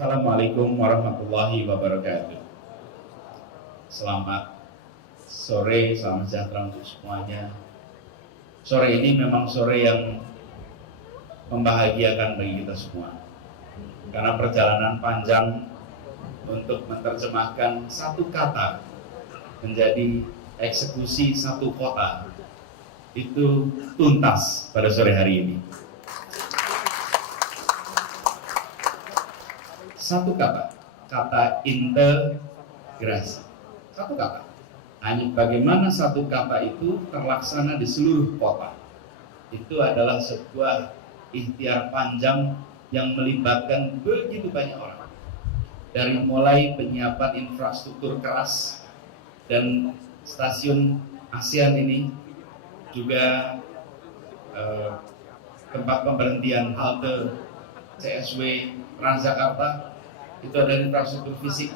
Assalamualaikum warahmatullahi wabarakatuh. Selamat sore, salam sejahtera untuk semuanya. Sore ini memang sore yang membahagiakan bagi kita semua, karena perjalanan panjang untuk menerjemahkan satu kata menjadi eksekusi satu kota itu tuntas pada sore hari ini. Satu kata, kata integrasi. Satu kata. Hanya bagaimana satu kata itu terlaksana di seluruh kota. Itu adalah sebuah ikhtiar panjang yang melibatkan begitu banyak orang. Dari mulai penyiapan infrastruktur keras dan stasiun ASEAN ini, juga tempat pemberhentian halte CSW Transjakarta, itu adalah infrastruktur fisik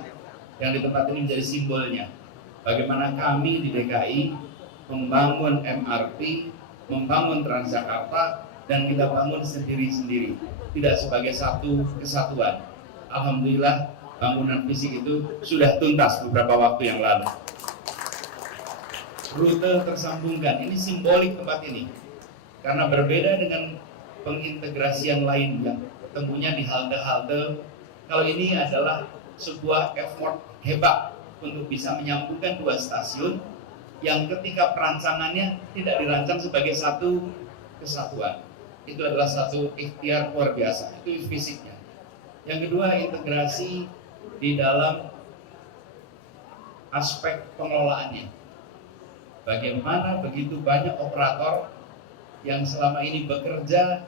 yang di tempat ini menjadi simbolnya bagaimana kami di DKI membangun MRT, membangun Transjakarta, dan kita bangun sendiri-sendiri, tidak sebagai satu kesatuan. Alhamdulillah bangunan fisik itu sudah tuntas beberapa waktu yang lalu. Rute tersambungkan, ini simbolik tempat ini, karena berbeda dengan pengintegrasian lain yang ketemunya di halte-halte. Kalau ini adalah sebuah effort hebat untuk bisa menyambungkan dua stasiun yang ketika perancangannya tidak dirancang sebagai satu kesatuan. Itu adalah satu ikhtiar luar biasa, itu fisiknya. Yang kedua, integrasi di dalam aspek pengelolaannya. Bagaimana begitu banyak operator yang selama ini bekerja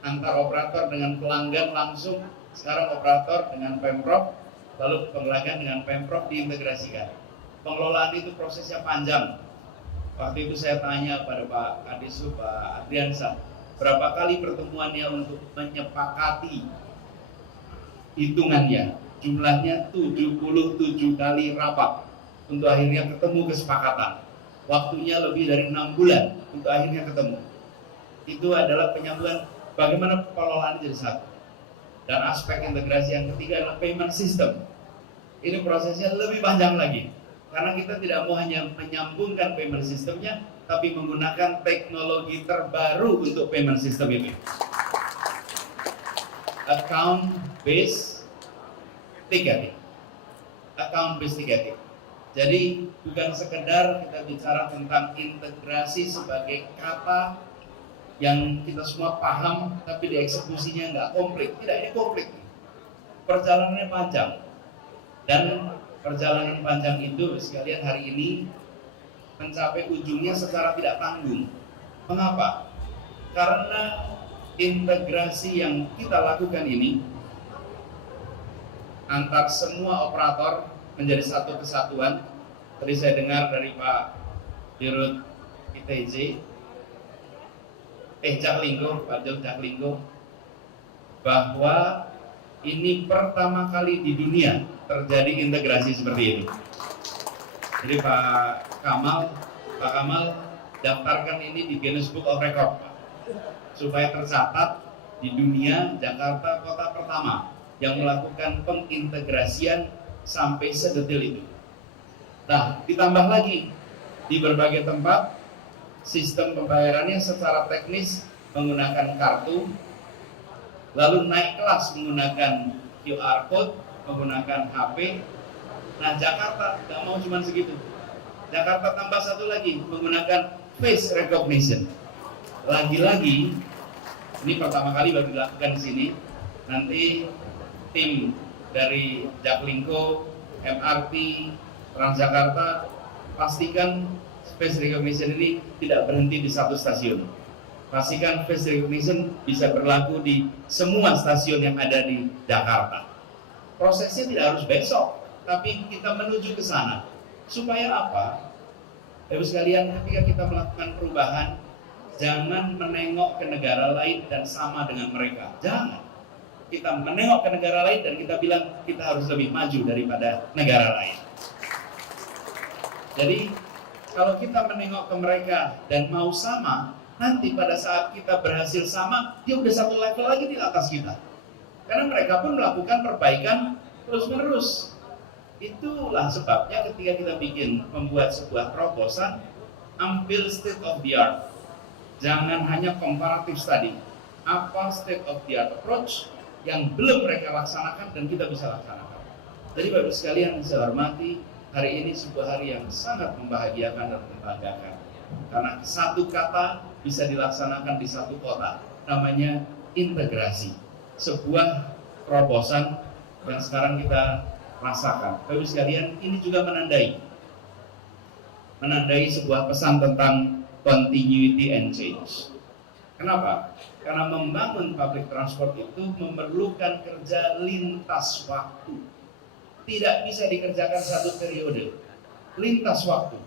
antar operator dengan pelanggan langsung, sekarang operator dengan Pemprov, lalu pelanggan dengan Pemprov diintegrasikan. Pengelolaan itu prosesnya panjang. Waktu itu saya tanya pada Pak Kadisu, Pak Adriansa, berapa kali pertemuannya untuk menyepakati hitungannya. Jumlahnya 77 kali rapat untuk akhirnya ketemu kesepakatan. Waktunya lebih dari 6 bulan untuk akhirnya ketemu. Itu adalah penyambungan bagaimana pengelolaan jadi satu. Dan aspek integrasi yang ketiga adalah payment system. Ini prosesnya lebih panjang lagi, karena kita tidak mau hanya menyambungkan payment systemnya, tapi menggunakan teknologi terbaru untuk payment system itu. Account based ticketing. Account based ticketing. Jadi bukan sekedar kita bicara tentang integrasi sebagai kata yang kita semua paham, tapi dieksekusinya nggak komplit. Tidak, ini komplit. Perjalanannya panjang. Dan perjalanan panjang itu sekalian hari ini mencapai ujungnya secara tidak tanggung. Mengapa? Karena integrasi yang kita lakukan ini antar semua operator menjadi satu kesatuan. Tadi saya dengar dari Pak Dirut ITJ, Pak Jaklingko, bahwa ini pertama kali di dunia terjadi integrasi seperti ini. Jadi Pak Kamal daftarkan ini di Guinness Book of Record supaya tercatat di dunia Jakarta kota pertama yang melakukan pengintegrasian sampai sedetail itu. Nah, ditambah lagi di berbagai tempat sistem pembayarannya secara teknis menggunakan kartu, lalu naik kelas menggunakan QR code, menggunakan HP. Nah, Jakarta nggak mau cuma segitu. Jakarta tambah satu lagi, menggunakan face recognition. Lagi-lagi, ini pertama kali baru dilakukan di sini. Nanti tim dari Jaklingko, MRT, Transjakarta pastikan face recognition ini tidak berhenti di satu stasiun. Pastikan face recognition bisa berlaku di semua stasiun yang ada di Jakarta. Prosesnya tidak harus besok, tapi kita menuju ke sana. Supaya apa? Bapak sekalian, ketika kita melakukan perubahan, jangan menengok ke negara lain dan sama dengan mereka. Jangan. Kita menengok ke negara lain dan kita bilang kita harus lebih maju daripada negara lain. Jadi kalau kita menengok ke mereka dan mau sama, nanti pada saat kita berhasil sama, dia udah satu level lagi di atas kita. karena mereka pun melakukan perbaikan terus-menerus. Itulah sebabnya ketika kita membuat sebuah terobosan, ambil state of the art. Jangan hanya comparative study. Apa state of the art approach yang belum mereka laksanakan dan kita bisa laksanakan. Jadi Bapak sekalian saya hormati, hari ini sebuah hari yang sangat membahagiakan dan membanggakan. Karena satu kata bisa dilaksanakan di satu kota, namanya integrasi. Sebuah terobosan yang sekarang kita rasakan. Bapak sekalian, ini juga menandai sebuah pesan tentang continuity and change. Kenapa? Karena membangun public transport itu memerlukan kerja lintas waktu. Tidak bisa dikerjakan satu periode, lintas waktu.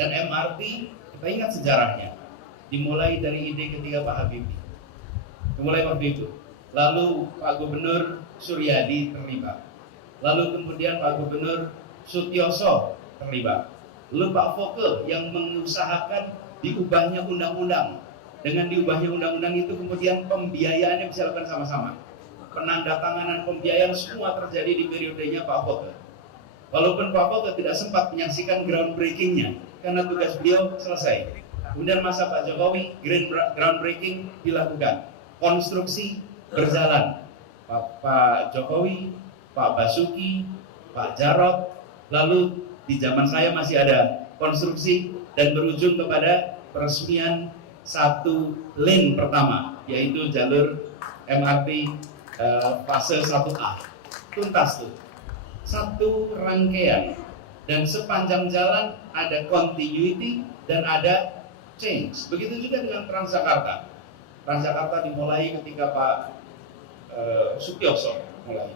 Dan MRT, kita ingat sejarahnya, dimulai dari ide ketika Pak Habibie. Dimulai waktu itu. Lalu Pak Gubernur Suryadi terlibat. Lalu kemudian Pak Gubernur Sutioso terlibat. Lalu Pak Foke yang mengusahakan diubahnya undang-undang. Dengan diubahnya undang-undang itu kemudian pembiayaannya bisa dilakukan sama-sama. Penandatanganan pembiayaan semua terjadi di periodenya Pak Foke. Walaupun Pak Foke tidak sempat menyaksikan groundbreaking-nya karena tugas beliau selesai. Kemudian masa Pak Jokowi groundbreaking dilakukan. Konstruksi berjalan. Pak Jokowi, Pak Basuki, Pak Jarot, lalu di zaman saya masih ada konstruksi dan berujung kepada peresmian satu lane pertama, yaitu jalur MRT fase 1A. Tuntas tuh. Satu rangkaian. Dan sepanjang jalan ada continuity dan ada change. Begitu juga dengan Transjakarta. Transjakarta dimulai ketika Pak Sutioso mulai.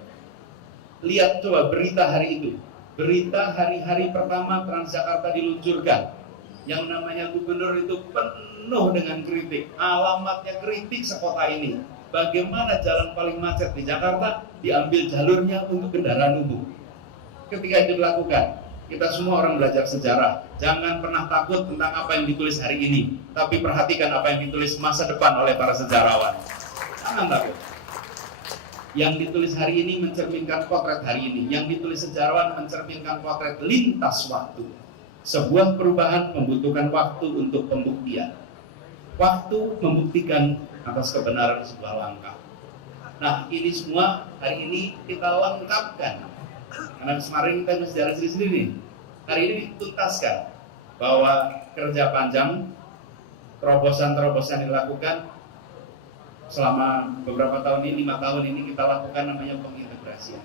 Lihat coba berita hari itu. Berita hari-hari pertama Transjakarta diluncurkan. Yang namanya gubernur itu penuh dengan kritik. Alamatnya kritik sekota ini. Bagaimana jalan paling macet di Jakarta diambil jalurnya untuk kendaraan umum. Ketika itu dilakukan, kita semua orang belajar sejarah. Jangan pernah takut tentang apa yang ditulis hari ini, tapi perhatikan apa yang ditulis masa depan oleh para sejarawan. Jangan takut. Yang ditulis hari ini mencerminkan potret hari ini. Yang ditulis sejarawan mencerminkan potret lintas waktu. Sebuah perubahan membutuhkan waktu untuk pembuktian. Waktu membuktikan atas kebenaran sebuah langkah. Nah, ini semua hari ini kita lengkapkan. Karena kemarin kita sejarah sendiri nih. Hari ini dituntaskan bahwa kerja panjang, terobosan-terobosan dilakukan selama beberapa tahun ini, 5 tahun ini kita lakukan namanya pengintegrasian.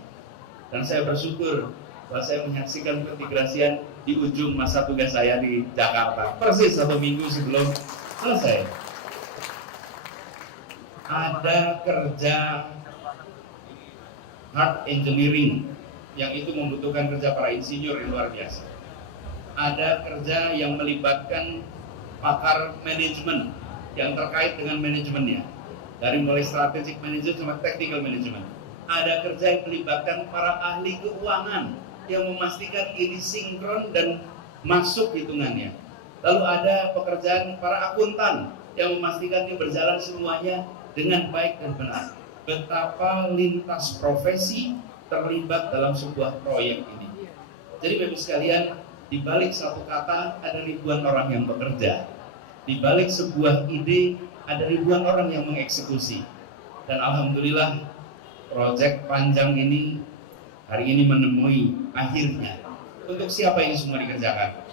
Dan saya bersyukur bahwa saya menyaksikan pengintegrasian di ujung masa tugas saya di Jakarta. Persis 1 minggu sebelum selesai. Ada kerja hard engineering yang itu membutuhkan kerja para insinyur yang luar biasa. Ada kerja yang melibatkan pakar manajemen yang terkait dengan manajemennya, dari mulai strategic management sampai technical management. Ada kerja yang melibatkan para ahli keuangan yang memastikan ini sinkron dan masuk hitungannya. Lalu ada pekerjaan para akuntan yang memastikan ini berjalan semuanya dengan baik dan benar. Betapa lintas profesi terlibat dalam sebuah proyek ini. Jadi Bapak sekalian, di balik satu kata ada ribuan orang yang bekerja. Di balik sebuah ide ada ribuan orang yang mengeksekusi. Dan alhamdulillah proyek panjang ini hari ini menemui akhirnya. Untuk siapa ini semua dikerjakan?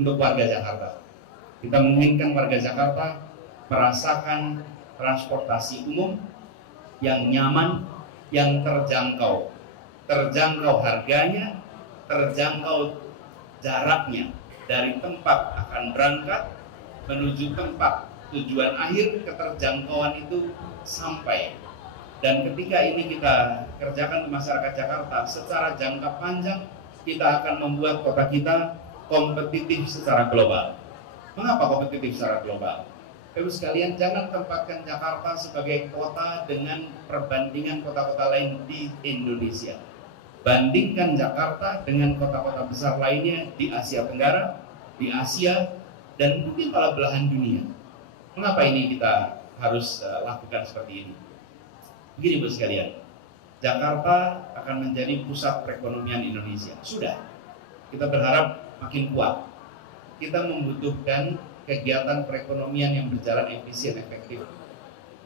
Untuk warga Jakarta. Kita menginginkan warga Jakarta merasakan transportasi umum yang nyaman, yang terjangkau harganya, terjangkau jaraknya dari tempat akan berangkat menuju tempat tujuan akhir, keterjangkauan itu sampai. Dan ketika ini kita kerjakan di masyarakat Jakarta secara jangka panjang, kita akan membuat kota kita kompetitif secara global. Mengapa kompetitif secara global? Bapak sekalian, jangan tempatkan Jakarta sebagai kota dengan perbandingan kota-kota lain di Indonesia. Bandingkan Jakarta dengan kota-kota besar lainnya di Asia Tenggara, di Asia, dan mungkin pada belahan dunia. Mengapa ini kita harus lakukan seperti ini? Begini Bu sekalian, Jakarta akan menjadi pusat perekonomian Indonesia. Sudah, kita berharap makin kuat. Kita membutuhkan kegiatan perekonomian yang berjalan efisien, efektif.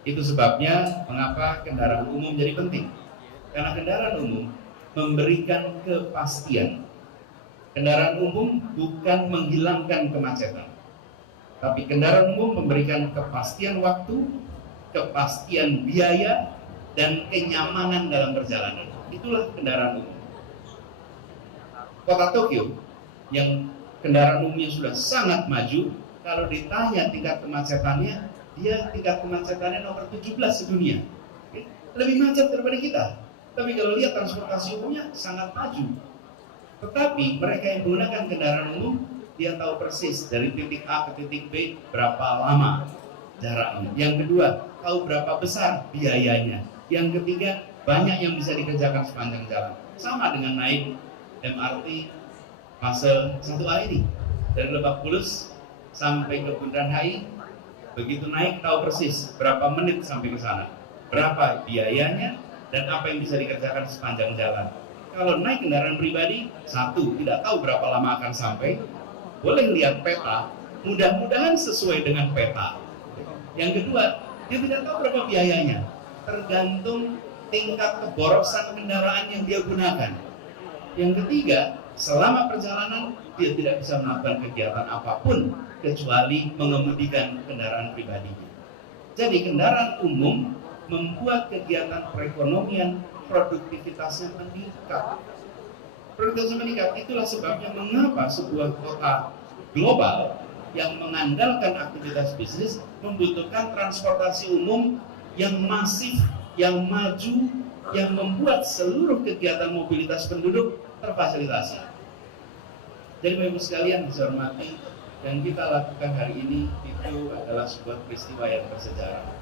Itu sebabnya mengapa kendaraan umum jadi penting. Karena kendaraan umum memberikan kepastian. Kendaraan umum bukan menghilangkan kemacetan, tapi kendaraan umum memberikan kepastian waktu, kepastian biaya, dan kenyamanan dalam perjalanan. Itulah kendaraan umum. Kota Tokyo yang kendaraan umumnya sudah sangat maju, kalau ditanya tingkat kemacetannya, dia tingkat kemacetannya nomor 17 sedunia. Lebih macet daripada kita. Tapi kalau lihat transportasi umumnya sangat maju. Tetapi mereka yang menggunakan kendaraan umum, dia tahu persis dari titik A ke titik B berapa lama jaraknya. Yang kedua, tahu berapa besar biayanya. Yang ketiga, banyak yang bisa dikerjakan sepanjang jalan. Sama dengan naik MRT fase 1A ini. Dari Lebak Bulus sampai ke Bundaran HI, begitu naik tahu persis berapa menit sampai ke sana, berapa biayanya, dan apa yang bisa dikerjakan sepanjang jalan. Kalau naik kendaraan pribadi, satu, tidak tahu berapa lama akan sampai, boleh lihat peta, mudah-mudahan sesuai dengan peta. Yang kedua, dia tidak tahu berapa biayanya, tergantung tingkat keborosan kendaraan yang dia gunakan. Yang ketiga, selama perjalanan, dia tidak bisa melakukan kegiatan apapun, kecuali mengemudikan kendaraan pribadinya. Jadi kendaraan umum membuat kegiatan perekonomian produktivitasnya meningkat. Produktivitasnya meningkat, itulah sebabnya mengapa sebuah kota global yang mengandalkan aktivitas bisnis membutuhkan transportasi umum yang masif, yang maju, yang membuat seluruh kegiatan mobilitas penduduk terfasilitasi. Jadi Bapak Ibu sekalian saya hormati, yang kita lakukan hari ini itu adalah sebuah peristiwa yang bersejarah.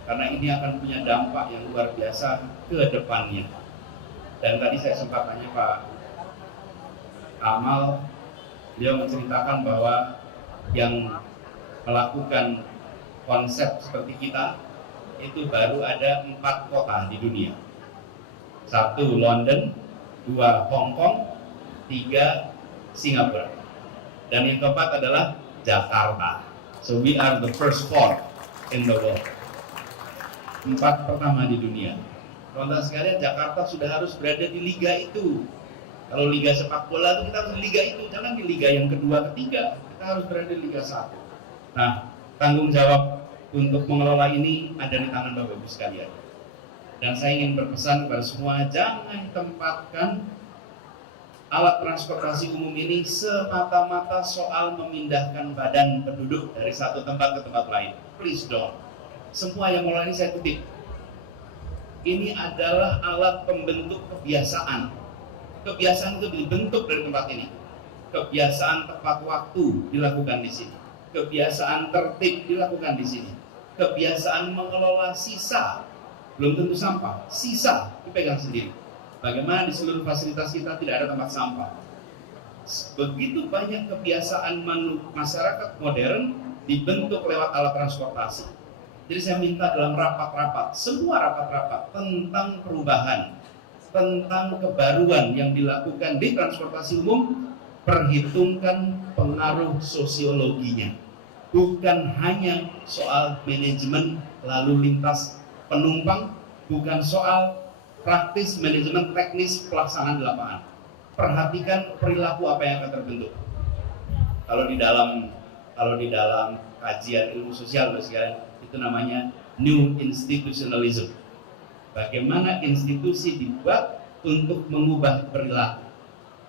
Karena ini akan punya dampak yang luar biasa ke depannya. Dan tadi saya sempat tanya Pak Amal, beliau menceritakan bahwa yang melakukan konsep seperti kita itu baru ada 4 kota di dunia. 1 London, 2 Hong Kong, 3 Singapura, dan yang keempat adalah Jakarta. So we are the first 4 in the world. 4 pertama di dunia. Teman-teman sekalian, Jakarta sudah harus berada di liga itu. Kalau liga sepak bola itu kita harus di liga itu, jangan di liga yang kedua, ketiga. Kita harus berada di liga 1. Nah, tanggung jawab untuk mengelola ini ada di tangan Bapak Ibu sekalian. Dan saya ingin berpesan kepada semua, jangan tempatkan alat transportasi umum ini semata-mata soal memindahkan badan penduduk dari satu tempat ke tempat lain. Please don't. Semua yang mulai ini saya kutip. Ini adalah alat pembentuk kebiasaan. Kebiasaan itu dibentuk dari tempat ini. Kebiasaan tepat waktu dilakukan di sini. Kebiasaan tertib dilakukan di sini. Kebiasaan mengelola sisa, belum tentu sampah, sisa dipegang sendiri. Bagaimana di seluruh fasilitas kita tidak ada tempat sampah. Begitu banyak kebiasaan masyarakat modern dibentuk lewat alat transportasi. Jadi saya minta dalam rapat-rapat, semua rapat-rapat tentang perubahan, tentang kebaruan yang dilakukan di transportasi umum, perhitungkan pengaruh sosiologinya. Bukan hanya soal manajemen lalu lintas penumpang, bukan soal praktis manajemen teknis pelaksanaan di lapangan. Perhatikan perilaku apa yang akan terbentuk. Kalau di dalam kajian ilmu sosial itu namanya new institutionalism. Bagaimana institusi dibuat untuk mengubah perilaku,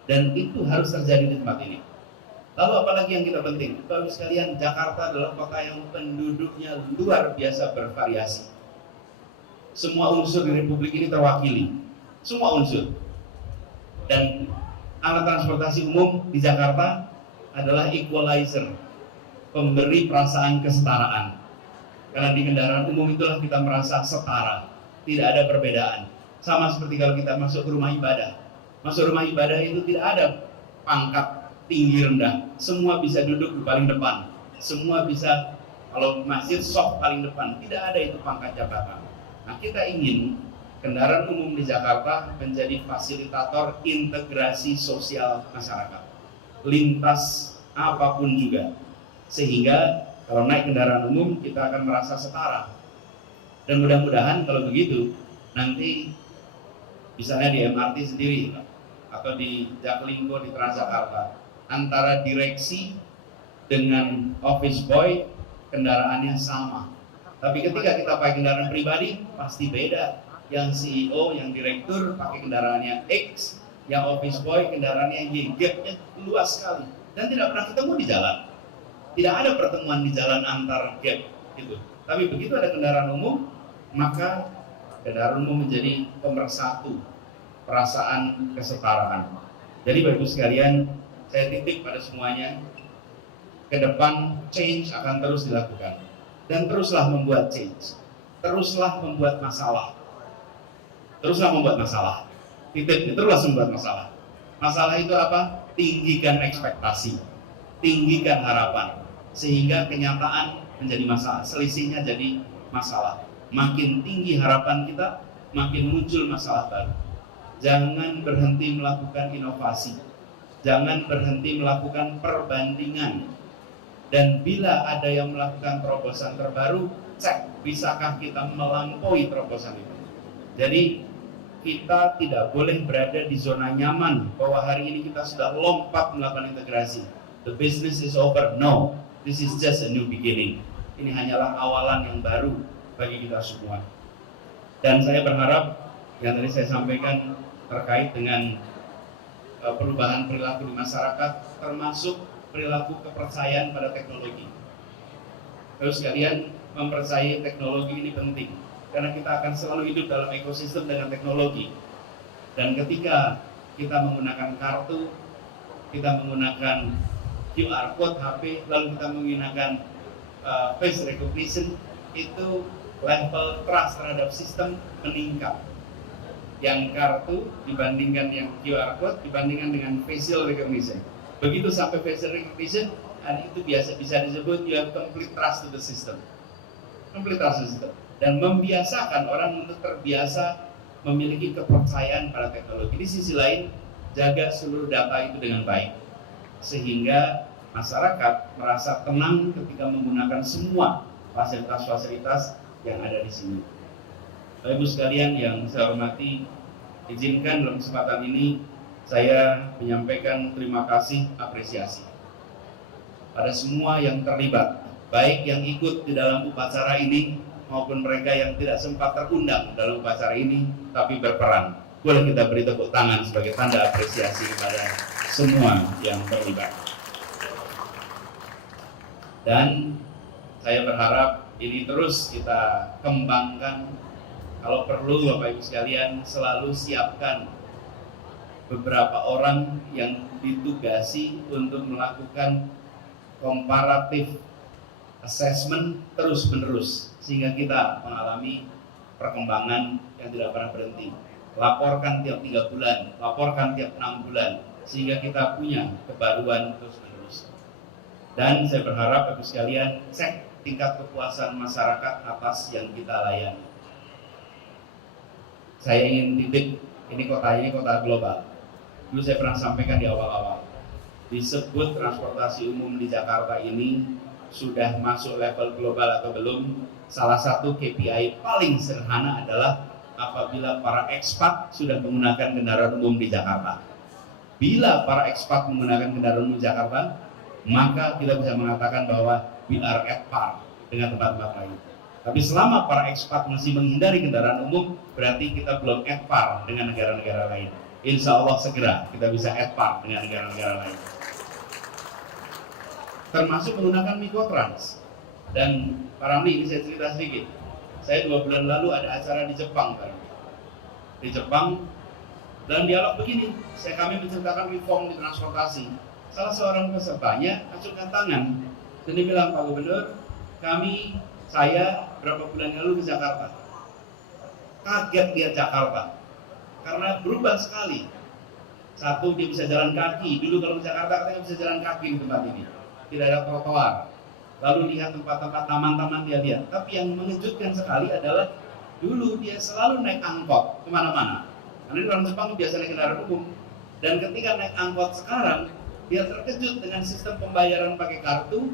dan itu harus terjadi di tempat ini. Lalu apalagi yang kita penting, Bapak sekalian, Jakarta adalah kota yang penduduknya luar biasa bervariasi. Semua unsur di Republik ini terwakili, semua unsur. Dan alat transportasi umum di Jakarta adalah equalizer, pemberi perasaan kesetaraan. Karena di kendaraan umum itulah kita merasa setara, tidak ada perbedaan. Sama seperti kalau kita masuk ke rumah ibadah. Masuk rumah ibadah itu tidak ada pangkat tinggi rendah, semua bisa duduk di paling depan, semua bisa, kalau masjid soft paling depan, tidak ada itu pangkat jabatan. Nah, kita ingin kendaraan umum di Jakarta menjadi fasilitator integrasi sosial masyarakat, lintas apapun juga, sehingga kalau naik kendaraan umum kita akan merasa setara. Dan mudah-mudahan kalau begitu nanti misalnya di MRT sendiri atau di Jaklingko, di Transjakarta, antara direksi dengan office boy kendaraannya sama, tapi ketika kita pakai kendaraan pribadi pasti beda. Yang CEO, yang direktur pakai kendaraannya X, yang office boy kendaraannya Y, gapnya luas sekali dan tidak pernah ketemu di jalan. Tidak ada pertemuan di jalan antar gap gitu. Tapi begitu ada kendaraan umum, maka kendaraan umum menjadi pemersatu perasaan kesetaraan. Jadi Bapak Ibu sekalian, saya titip pada semuanya, ke depan change akan terus dilakukan dan teruslah membuat change, teruslah membuat masalah, titip, teruslah membuat masalah. Masalah itu apa? Tinggikan ekspektasi, tinggikan harapan, sehingga kenyataan menjadi masalah, selisihnya jadi masalah. Makin tinggi harapan kita, makin muncul masalah baru. Jangan berhenti melakukan inovasi, jangan berhenti melakukan perbandingan. Dan bila ada yang melakukan terobosan terbaru, cek bisakah kita melampaui terobosan itu. Jadi kita tidak boleh berada di zona nyaman bahwa hari ini kita sudah lompat melakukan integrasi. The business is over. No, this is just a new beginning. Ini hanyalah awalan yang baru bagi kita semua. Dan saya berharap yang tadi saya sampaikan terkait dengan perubahan perilaku di masyarakat, termasuk perilaku kepercayaan pada teknologi. Terus kalian mempercayai teknologi ini penting, karena kita akan selalu hidup dalam ekosistem dengan teknologi. Dan ketika kita menggunakan kartu, kita menggunakan QR code HP, lalu kita menggunakan face recognition, itu level trust terhadap sistem meningkat. Yang kartu dibandingkan yang QR code dibandingkan dengan facial recognition. Begitu sampai facial recognition, dan itu biasa bisa disebut you have complete trust to the system. Complete trust to the system. Dan membiasakan orang untuk terbiasa memiliki kepercayaan pada teknologi. Di sisi lain, jaga seluruh data itu dengan baik, sehingga masyarakat merasa tenang ketika menggunakan semua fasilitas-fasilitas yang ada di sini. Bapak Ibu sekalian yang saya hormati, izinkan dalam kesempatan ini saya menyampaikan terima kasih, apresiasi pada semua yang terlibat, baik yang ikut di dalam upacara ini maupun mereka yang tidak sempat terundang dalam upacara ini tapi berperan. Boleh kita beri tepuk tangan sebagai tanda apresiasi kepada semua yang terlibat. Dan saya berharap ini terus kita kembangkan. Kalau perlu Bapak Ibu sekalian, selalu siapkan beberapa orang yang ditugasi untuk melakukan comparative assessment terus-menerus, sehingga kita mengalami perkembangan yang tidak pernah berhenti. Laporkan tiap 3 bulan, laporkan tiap 6 bulan, sehingga kita punya kebaruan terus-menerus. Dan saya berharap Bapak Ibu sekalian, cek tingkat kepuasan masyarakat atas yang kita layani. Saya ingin titik, ini kota global. Dulu saya pernah sampaikan di awal-awal, disebut transportasi umum di Jakarta ini sudah masuk level global atau belum. Salah satu KPI paling sederhana adalah apabila para ekspat sudah menggunakan kendaraan umum di Jakarta. Bila para ekspat menggunakan kendaraan umum di Jakarta, maka kita bisa mengatakan bahwa we are at par dengan tempat-tempat lain. Tapi selama para ekspat masih menghindari kendaraan umum, berarti kita belum at par dengan negara-negara lain. Insya Allah segera kita bisa at par dengan negara-negara lain. Termasuk menggunakan Mikrotrans. Dan para ini saya cerita sedikit. Saya 2 bulan lalu ada acara di Jepang. Di Jepang, dalam dialog begini, kami menceritakan reform di transportasi. Salah seorang pesertanya acungkan tangan dan dia bilang, Pak Gubernur, saya berapa bulan lalu ke Jakarta. Kaget lihat Jakarta, karena berubah sekali. Satu, dia bisa jalan kaki. Dulu kalau ke Jakarta katanya bisa jalan kaki di tempat ini, tidak ada trotoar. Lalu lihat tempat-tempat taman-taman dia lihat. Tapi yang mengejutkan sekali adalah dulu dia selalu naik angkot kemana-mana. Karena orang Jepang biasa naik kendaraan umum. Dan ketika naik angkot sekarang, dia terkejut dengan sistem pembayaran pakai kartu,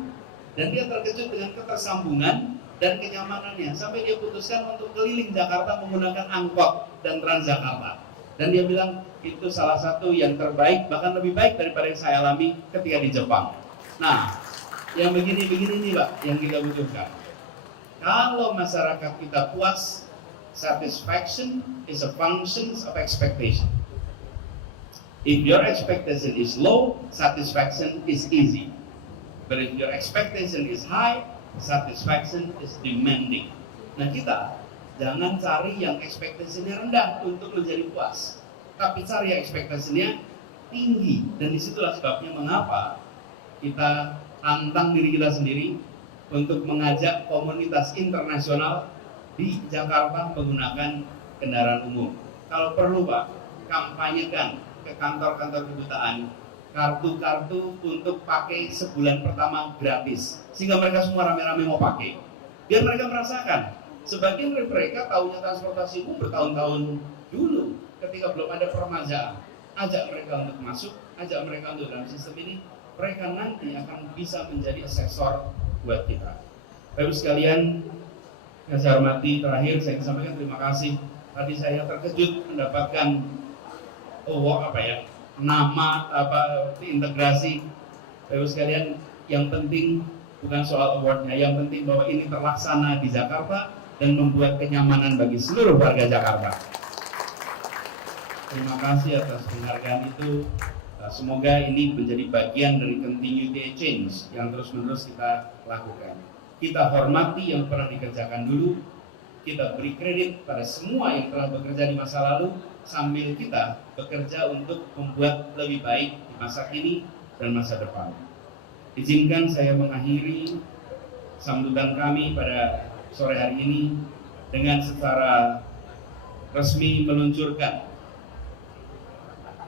dan dia terkejut dengan ketersambungan dan kenyamanannya, sampai dia putuskan untuk keliling Jakarta menggunakan angkot dan Transjakarta. Dan dia bilang itu salah satu yang terbaik, bahkan lebih baik daripada yang saya alami ketika di Jepang. Nah, yang begini-begini nih Pak yang kita butuhkan. Kalau masyarakat kita puas, satisfaction is a function of expectation. If your expectation is low, satisfaction is easy. But if your expectation is high, satisfaction is demanding. Nah, kita jangan cari yang ekspektasinya rendah untuk menjadi puas, tapi cari yang ekspektasinya tinggi. Dan disitulah sebabnya mengapa kita tantang diri kita sendiri untuk mengajak komunitas internasional di Jakarta menggunakan kendaraan umum. Kalau perlu Pak, kampanyekan ke kantor-kantor kedutaan kartu-kartu untuk pakai sebulan pertama gratis, sehingga mereka semua rame-rame mau pakai. Biar mereka merasakan. Sebagian dari mereka tahunya transportasi umum bertahun-tahun dulu ketika belum ada permajaan. Ajak mereka untuk masuk, ajak mereka untuk dalam sistem ini. Mereka nanti akan bisa menjadi asesor buat kita. Bapak sekalian, yang saya hormati, terakhir saya ingin sampaikan terima kasih. Tadi saya terkejut mendapatkan nama integrasi. Bapak sekalian, yang penting bukan soal awardnya, yang penting bahwa ini terlaksana di Jakarta dan membuat kenyamanan bagi seluruh warga Jakarta. Terima kasih atas penghargaan itu. Semoga ini menjadi bagian dari continuity change yang terus-menerus kita lakukan. Kita hormati yang pernah dikerjakan dulu, kita beri kredit pada semua yang telah bekerja di masa lalu, sambil kita bekerja untuk membuat lebih baik di masa kini dan masa depan. Izinkan saya mengakhiri sambutan kami pada sore hari ini dengan secara resmi meluncurkan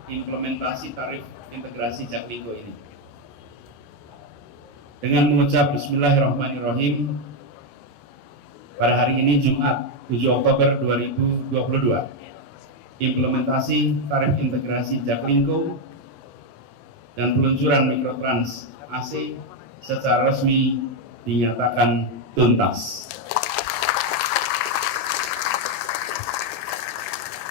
implementasi tarif integrasi Jaklingko ini. Dengan mengucap Bismillahirrahmanirrahim, pada hari ini Jumat 7 Oktober 2022, implementasi tarif integrasi Jaklingko dan peluncuran Mikrotrans AC secara resmi dinyatakan tuntas.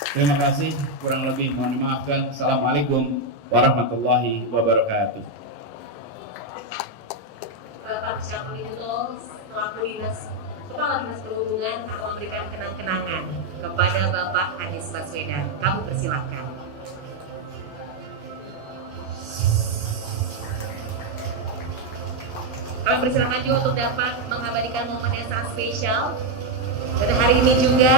Terima kasih, kurang lebih mohon dimaafkan. Assalamualaikum warahmatullahi wabarakatuh. Bapak Syafruddin, selaku Kepala Dinas Perhubungan akan memberikan kenang-kenangan kepada Bapak Anies Baswedan. Kamu persilahkan. Kami persilahkan juga untuk dapat mengabadikan momen yang sangat spesial. Pada hari ini juga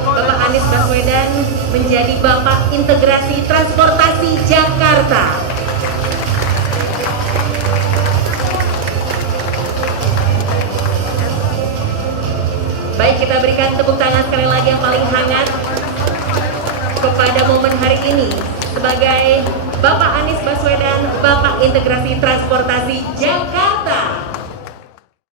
Bapak Anies Baswedan menjadi Bapak Integrasi Transportasi Jakarta. Baik, kita berikan tepuk tangan sekali lagi yang paling hangat kepada momen hari ini sebagai Bapak Anies Baswedan, Bapak Integrasi Transportasi Jakarta.